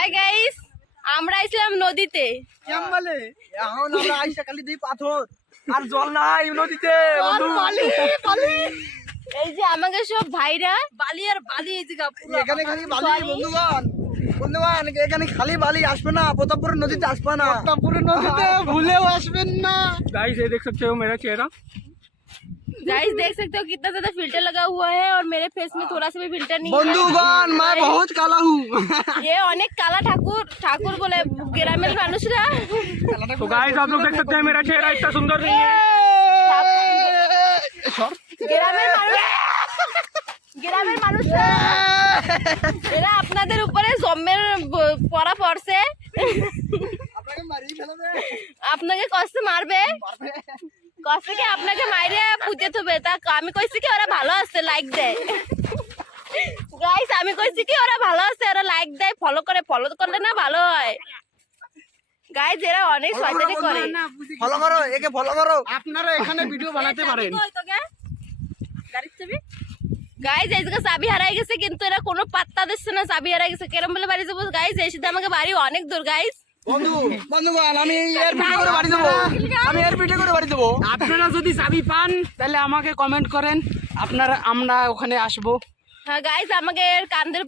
Hi guys, আমরা আইছিলাম নদীতে। কেমন বলে এখন আমরা আইসা খালি দিই পাথর আর জল নাই নদীতে বন্ধু। এই যে আমাকে সব ভাইরা বালি আর বালি এই জায়গা পুরো এখানে খালি বালি বন্ধুগণ, বন্ধুগণ এখানে খালি বালি আসবে না, প্রতাপপুরের নদীতে আসবে না, প্রতাপপুরের নদীতে ভুলেও আসবেন না। गाइस ये देख सकते हो मेरा चेहरा। गाइस देख सकते हो कितना ज्यादा फिल्टर लगा हुआ है और मेरे फेस में थोड़ा सा भी फिल्टर नहीं है। বন্ধুগণ मैं बहुत काला हूँ। ये अनेक काला ठाकुर ठाकुर बोले ग्रामीण মানুষরা। तो गाइस आप लोग देख सकते हैं मेरा चेहरा इतना सुंदर नहीं है। গ্রামের মানুষরা এরা আপনাদের উপরে জম্মের পড়া পড়ছে, আপনাকে মারিয়ে ফেলবে, আপনাকে কষ্ট মারবে, কষ্ট কি আপনাকে মাইরে পুঁতে থবে। তা আমি কইছি কি ওরা ভালো আছে লাইক দেয়। গাইস আমি কইছি কি ওরা ভালো আছে, ওরা লাইক দেয়, ফলো করে, ফলো করলে না ভালো হয়। গাইস এরা অনেক শয়তানি করে। ফলো করো, একে ফলো করো। আপনারা এখানে ভিডিও বানাতে পারেন। গাইস এই জায়গা চাবি হারাই গেছে, কিন্তু এরা কোনো পাত্তা দিচ্ছে না। চাবি হারাই গেছে কেরম বলে বাড়ি যাবো। গাইস এই সাথে আমাকে বাড়ি অনেক দূর। গাইস বন্ধুগণ আমি এর ভিডিও করে বাড়ি দেবো, আমি এর ভিডিও করে বাড়ি দেবো। আপনারা যদি চাবি পান তাহলে আমাকে কমেন্ট করেন, আমরা ওখানে আসবো। হ্যাঁ গাইস আমাকে কান্দের